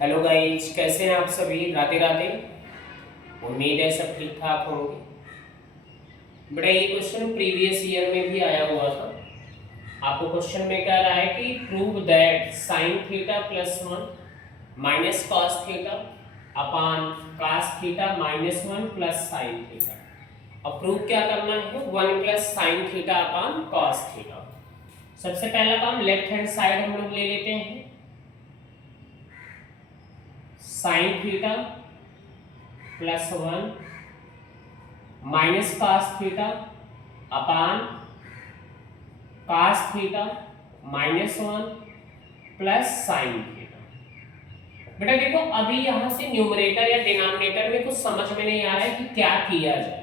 Hello guys, कैसे हैं आप सभी? राधे राधे। उम्मीद है सब ठीक ठाक होंगे। बेटा, ये क्वेश्चन प्रीवियस ईयर में भी आया हुआ था। आपको क्वेश्चन में कह रहा है कि prove that sine theta plus one minus cos theta upon cos theta minus one plus sine theta. अब प्रूव क्या करना है? One plus sine theta upon cos theta. सबसे पहला काम, लेफ्ट हैंड साइड हम लोग ले लेते हैं। Sine theta plus one minus cos theta upon cos theta minus one plus sine theta. बेटा देखो, अभी यहां से न्यूमरेटर या डिनोमिनेटर में कुछ समझ में नहीं आ रहा है कि क्या किया जाए।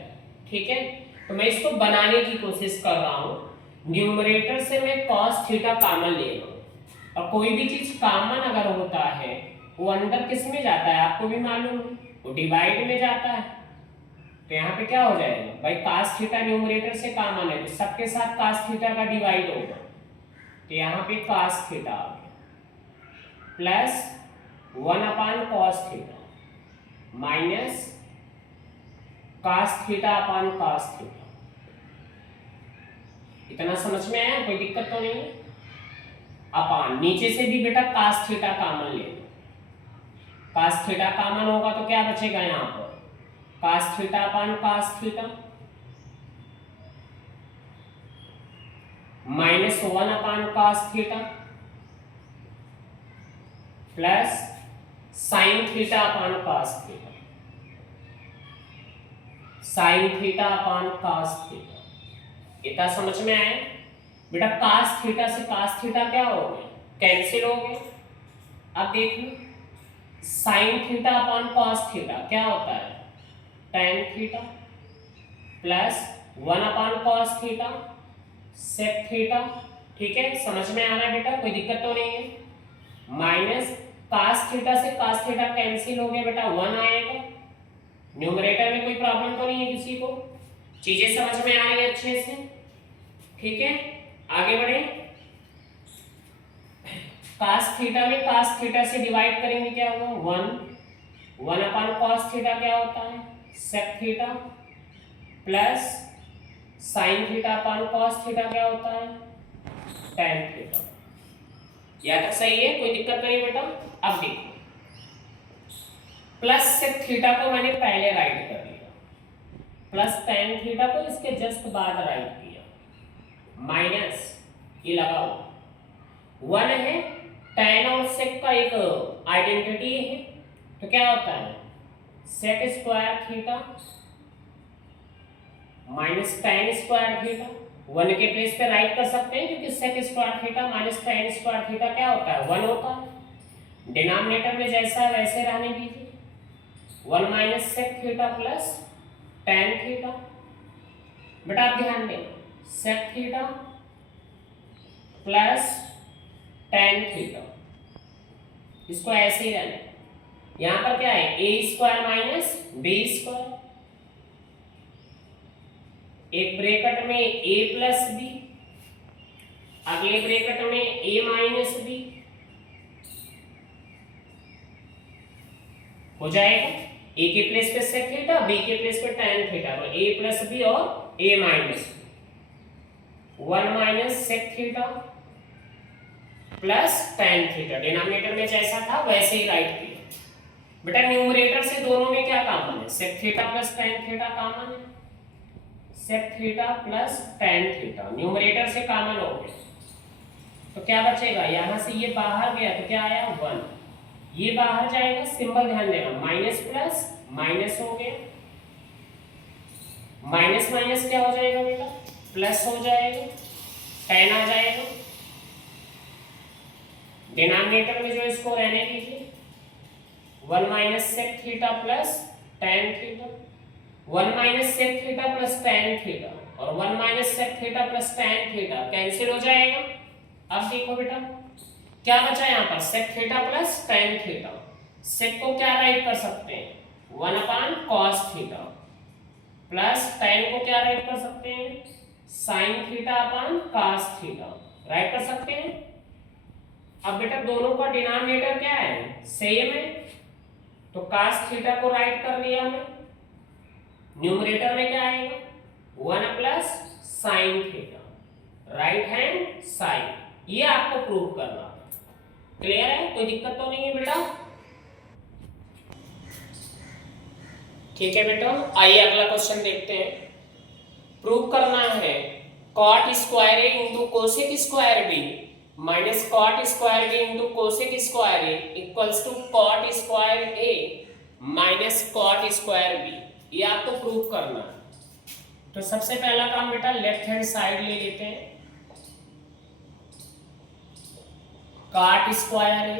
ठीक है, तो मैं इसको बनाने की कोशिश कर रहा हूं। न्यूमरेटर से मैं कॉस थीटा कॉमन ले लूं, और कोई भी चीज कॉमन अगर होता है वो अंदर किस में जाता है आपको भी मालूम है, वो डिवाइड में जाता है। तो यहाँ पे क्या हो जाएगा भाई, cos थीटा न्यूमरेटर से कॉमन है तो सबके साथ cos थीटा का डिवाइड होगा। तो यहाँ पे cos थीटा आ गया plus one upon cos theta minus cos theta upon cos theta. इतना समझ में आया? कोई दिक्कत तो नहीं है? अपान नीचे से भी बेटा cos थीटा कॉमन ले लो। cos थीटा कॉमन होगा तो क्या बचेगा यहाँ पर? cos theta upon cos theta minus one upon cos theta plus sine theta upon cos theta. Sine theta upon cos theta. इतना समझ में आया? बेटा cos थीटा से cos थीटा क्या हो गया? कैंसिल हो गए। अब देखिए, sine theta upon cos theta क्या होता है? tan theta plus one upon cos theta sec theta. ठीक है, समझ में आ रहा है बेटा? कोई दिक्कत तो नहीं है? माइनस cos थीटा से cos थीटा कैंसिल हो गया बेटा, वन आएगा। न्यूमरेटर में कोई प्रॉब्लम तो नहीं है किसी को? चीजें समझ में आ रही है अच्छे से? ठीक है, आगे बढ़े। cos थीटा में cos थीटा से डिवाइड करेंगे, क्या होगा? One. One upon cos theta क्या होता है? sec theta plus sine theta upon cos theta क्या होता है? tan theta. यह तक सही है? कोई दिक्कत नहीं बेटा? अब देखो, प्लस sec थीटा को मैंने पहले राइट कर दिया, प्लस tan थीटा को इसके जस्ट बाद राइट किया, माइनस ये लगा हुआ वन है। tan और sec का एक आइडेंटिटी है, तो क्या होता है? sec square theta minus tan square theta. One के प्लेस पे राइट कर सकते हैं क्योंकि sec square theta minus tan square theta क्या होता है? वन होता है। डिनोमिनेटर में जैसा है वैसे रहने दीजिए, one minus sec theta plus tan theta. बेटा आप ध्यान दें, sec theta plus tan theta, इसको ऐसे ही रहने। यहां पर क्या है? A square minus b square, एक ब्रैकेट में a प्लस बी, अगले ब्रैकेट में a माइनस बी हो जाएगा। a के प्लेस पे sec थीटा, b के प्लेस पे tan थीटा, तो a प्लस बी और a minus b. One minus sec theta plus tan theta, denominator में जैसा था वैसे ही राइट किया। बेटा न्यूमरेटर से दोनों में क्या कॉमन है? sec theta plus tan theta common है। sec theta plus tan theta numerator से कॉमन हो गया, तो क्या बचेगा? यहां से ये बाहर गया तो क्या आया? वन। ये बाहर जाएगा, सिंबल ध्यान देना, माइनस प्लस माइनस हो गया, माइनस माइनस क्या हो जाएगा बेटा? प्लस हो जाएगा, tan आ जाएगा। डिनोमिनेटर में जो इसको रहने दीजिए, one minus sec theta plus tan theta, one minus sec theta plus tan theta और one minus sec theta plus tan theta cancel हो जाएगा। अब देखो बेटा क्या बचा यहाँ पर? sec theta plus tan theta. sec को क्या राइट कर सकते हैं? One upon cos theta plus tan को क्या राइट कर सकते हैं? sin theta upon cos theta right कर सकते हैं। अब बेटा दोनों का डिनोमिनेटर क्या है, सेम है, तो cos थीटा को राइट कर लिया मैं। न्यूमरेटर में क्या आएगा, 1 plus sine theta, right hand side. ये आपको प्रूव करना है। क्लियर है, कोई दिक्कत तो नहीं है बेटा? ठीक है बेटा, आइए अगला क्वेश्चन देखते हैं। प्रूव करना है cot square A into cosec square B minus cot square B into cosec square a equals to cot square A minus cot square b. ये आपको प्रूव करना है। तो सबसे पहला काम बेटा लेफ्ट हैंड साइड ले लेते हैं। cot स्क्वायर ए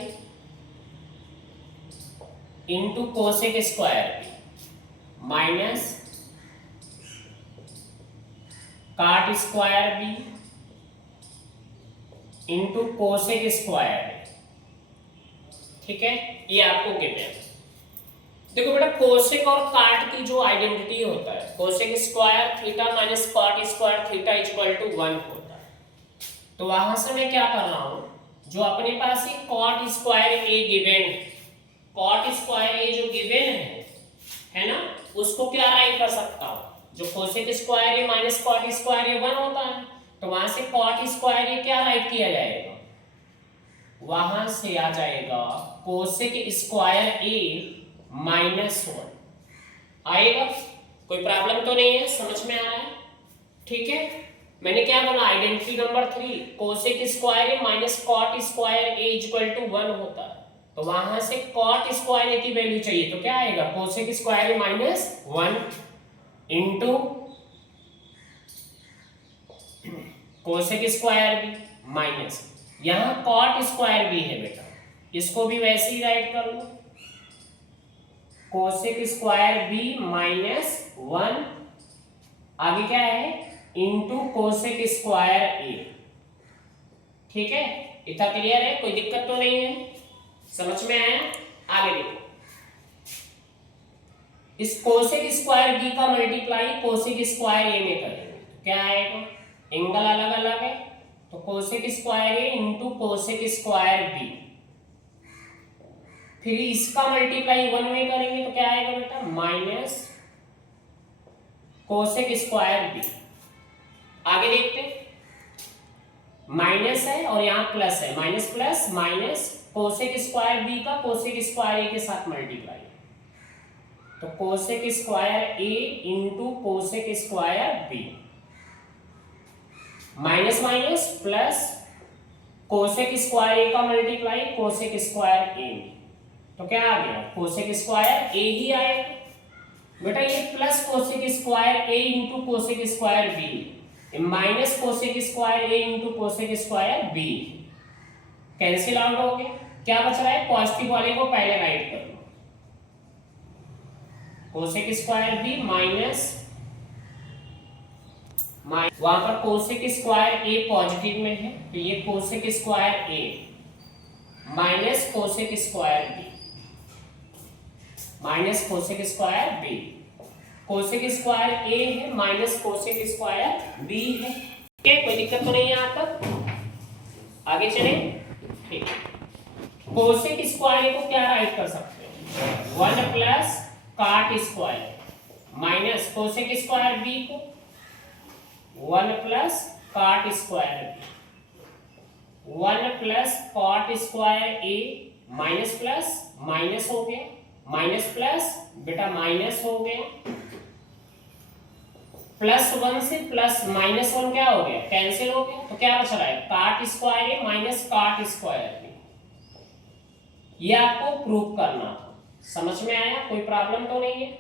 into cosec square B minus cot square B into cosec square B. ठीक है, ये आपको गिवन है। देखो बेटा कोसेक और काट की जो आइडेंटिटी होता है, cosec square theta minus cot square theta equal to 1 होता है। तो वहां से मैं क्या कर रहा हूं, जो अपने पास ही कॉट स्क्वायर ए गिवन है, कॉट स्क्वायर ए जो गिवन है ना, उसको क्या राइट कर सकता हूं, जो cosec square A minus cot square a 1 होता है, तो वहां से कॉट स्क्वायर ए क्या राइट किया जाएगा, वहां से आ जाएगा कोसेक स्क्वायर ए -1 आएगा। कोई प्रॉब्लम तो नहीं है, समझ में आ रहा है? ठीक है, मैंने क्या बोला, identity number 3 cosec square A minus cot square a equal to 1 होता है। तो वहां से कॉट स्क्वायर ए की वैल्यू चाहिए, तो क्या आएगा, cosec square a -1 into cosec square B minus, यहां कॉट स्क्वायर बी है बेटा, इसको भी वैसे ही राइट कर लो, कोसेक स्क्वायर बी -1, आगे क्या है, इंटू कोसेक स्क्वायर ए। ठीक है, इतना क्लियर है, कोई दिक्कत तो नहीं है, समझ में आया? आगे देखो, इस कोसेक स्क्वायर बी का मल्टीप्लाई कोसेक स्क्वायर ए में करेंगे, तो क्या आएगा, एंगल अलग अलग है, तो कोसेक स्क्वायर ए इंटू कोसेक स्क्वायर बी, फिर इसका मल्टीप्लाई 1 में करेंगे तो क्या आएगा बेटा, माइनस कोसेक स्क्वायर बी। आगे देखते हैं, माइनस है और यहाँ प्लस है, minus plus minus cosec square B का कोसेक स्क्वायर ए के साथ मल्टीप्लाई, तो cosec square A into cosec square B, minus minus plus cosec square A का मल्टीप्लाई कोसेक स्क्वायर ए, तो क्या आ गया, कोसेक स्क्वायर ए ही आएगा बेटा। ये प्लस कोसेक स्क्वायर ए into cosec square B minus cosec square ए into cosec square B cancel out हो गया। क्या बच रहा है, पॉजिटिव वाले को पहले राइट कर लो, कोसेक स्क्वायर बी माइनस, वहां पर कोसेक स्क्वायर ए पॉजिटिव में है, तो ये cosec square A minus cosec square B, minus cosec square B, cosec square A है माइनस कोसेक स्क्वायर बी है। ठीक है, कोई दिक्कत तो नहीं है यहाँ तक? आगे चले, ठीक, कोसेक स्क्वायर को क्या राइट कर सकते हैं, 1 plus cot square minus cosec square B को 1 plus cot square B, 1 plus cot square ए माइनस प्लस माइनस हो गया, माइनस प्लस बेटा माइनस हो गया, +1 से +-1 क्या हो गया, कैंसिल हो गया, तो क्या बच रहा है, कॉट स्क्वायर ए माइनस कॉट स्क्वायर बी। ये आपको प्रूव करना था, समझ में आया? कोई प्रॉब्लम तो नहीं है?